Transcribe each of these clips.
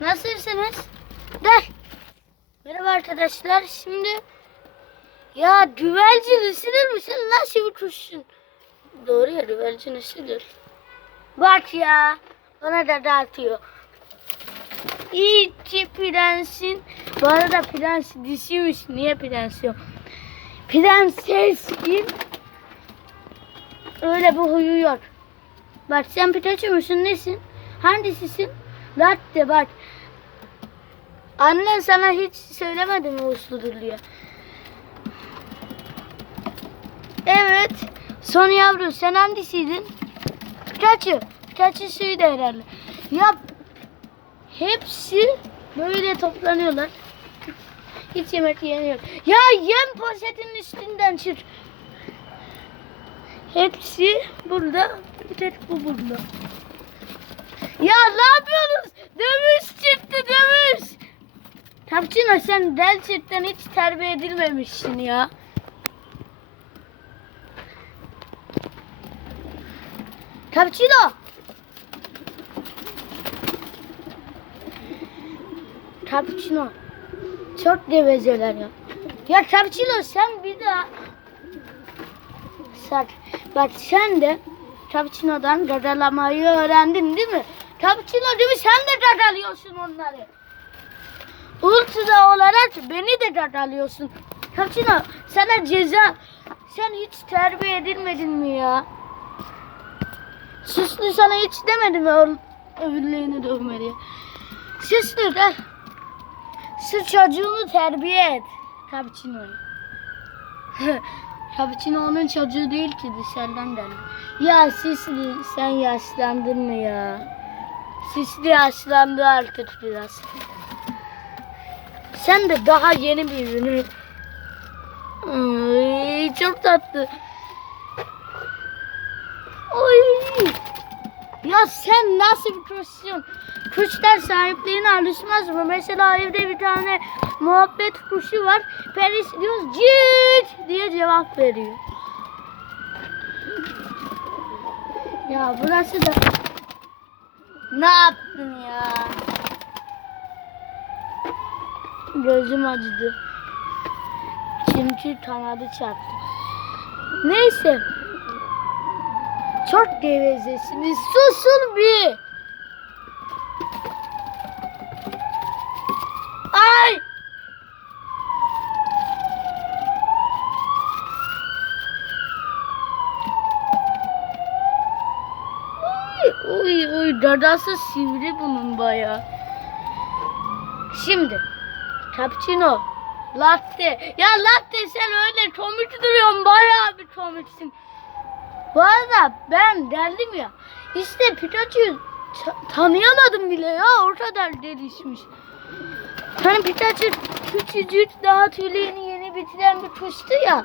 Nasılsınız? Der. Merhaba arkadaşlar. Şimdi ya düvelcin ısınır mısın? Nasıl bir kuşsun? Doğru ya düvelcin ısınır. Bak ya. Bana da dağıtıyor. İyi ki prensin. Bu arada prens dişiymiş. Niye prens yok? Prenseskin. Öyle bir huyu yok. Bak sen Pikachu musun nesin? Hangisisin? Latte bak. Annen sana hiç söylemedi mi usludur diye. Evet. Son yavru sen hangisiydin? Pikachu. Pikachu'suydu herhalde. Ya hepsi böyle toplanıyorlar. Hiç yemek yemiyor. Ya yem poşetinin üstünden çık. Hepsi burada. Bir tek bu burada. Ya ne yapıyorsunuz? Tapçino sen gerçekten hiç terbiye edilmemişsin ya. Tapçino. Tapçino. Çok gevezeler ya. Ya Tapçino sen bir daha Sak. Bak sen de Cappuccino'dan gagalamayı öğrendin değil mi? Cappuccino değil mi? Sen de gagalıyorsun onları. Ultra olarak beni de gagalıyorsun. Cappuccino sana ceza. Sen hiç terbiye edilmedin mi ya? Süslü sana hiç demedim mi öbürlerini dövme diye. Süslü gel. Şu çocuğunu terbiye et. Cappuccino'yu. Cappuccino onun çocuğu değil ki dışarıdan geldi. Ya Sisli sen yaşlandın mı ya? Sisli yaşlandı artık biraz. Sen de daha yeni bir ürünü. Ay, çok tatlı. Oy. Ya sen nasıl bir kuşsun? Kuşlar sahiplerine alışmaz mı? Mesela evde bir tane muhabbet kuşu var. Peris diyoruz cik diye cevap veriyor. Ya burası da ne yaptın ya? Gözüm acıdı. Çünkü kanadı çarptı. Neyse. Çok gevezesiniz. Susun bir. Ay! Uy uy dadası sivri bunun baya. Şimdi cappuccino, latte. Ya latte sen öyle komik duruyorsun baya bir komiksin. Bu arada ben derdim ya işte Pikachu'yu ta- tanıyamadım bile ya o kadar gelişmiş. Hani Pikachu küçücük daha tüylerini yeni bitiren bir kuştu ya.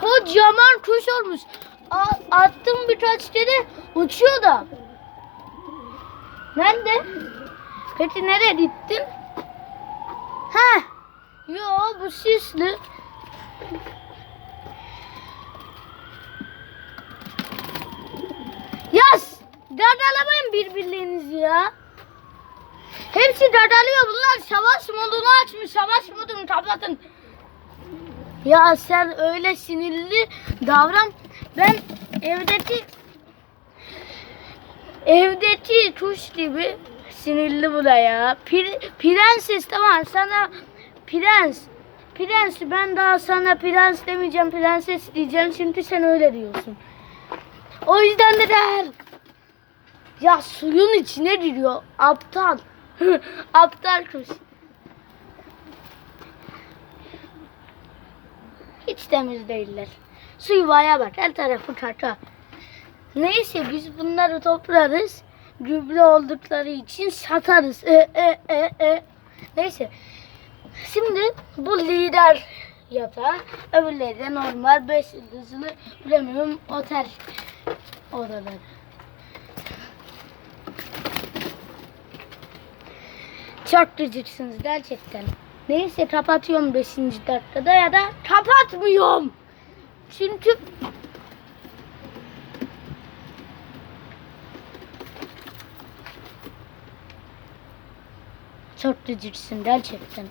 Kocaman kuş olmuş. A- attım birkaç kere uçuyor da. Nerede? Peki nereye gittin? Bu süslü. Yaz. Gagalamayın birbirlerinizi ya. Hepsi gagalıyor. Bunlar savaş modunu açmış. Savaş modunu kapatın. Ya sen öyle sinirli davran. Ben evdeki evdeki kuş gibi sinirli bu da ya. Pir, prenses tamam sana prens. Prens ben daha sana prens demeyeceğim prenses diyeceğim çünkü sen öyle diyorsun. O yüzden de der. Ya suyun içine giriyor. Aptal. Aptal kuş. Hiç temiz değiller. Su yuvaya bak. Her tarafı kaka. Neyse biz bunları toplarız. Gübre oldukları için satarız. E, e, e, e. Neyse. Şimdi bu lider yatağı. Öbürleri de normal 5 yıldızlı premium otel odaları. Çok gıcıksınız gerçekten. Neyse kapatıyorum 5. dakikada ya da kapatmıyorum. Çünkü Çok gıcıksın gerçekten.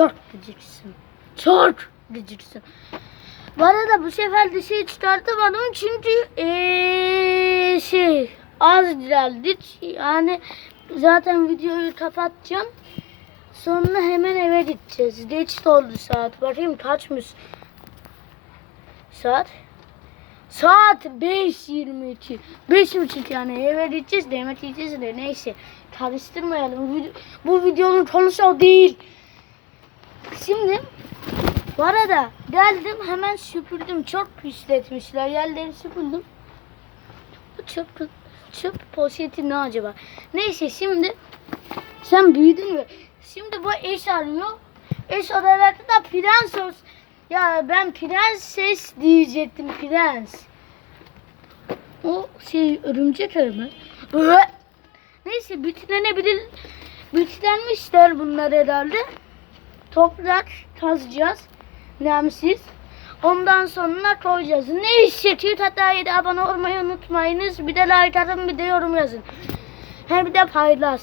Çok gıcıksın. Çok gıcıksın. Bu arada bu sefer de şey çıkartamadım çünkü eee şey az geldik. Yani zaten videoyu kapatacağım. Sonra hemen eve gideceğiz. Geç oldu saat. Bakayım kaçmış saat. Saat 5.22. 5.30 yani eve gideceğiz de yemek yiyeceğiz de neyse. Karıştırmayalım. Bu videonun konusu o değil. Şimdi bu arada geldim hemen süpürdüm. Çok pisletmişler. Yerleri süpürdüm. Bu çöp, çöp poşeti ne acaba? Neyse şimdi sen büyüdün mü? Şimdi bu eş arıyor. Eş olarak da prens olsun. Ya ben prenses diyecektim prens. O şey örümcek? Bıh! Neyse bütünlenebilir. Bütünlenmişler bunlar herhalde. Toprak kazacağız. Nemsiz. Ondan sonra koyacağız. Neyse tüyt hatayı da abone olmayı unutmayınız. Bir de like atın bir de yorum yazın. Hem bir de paylaş.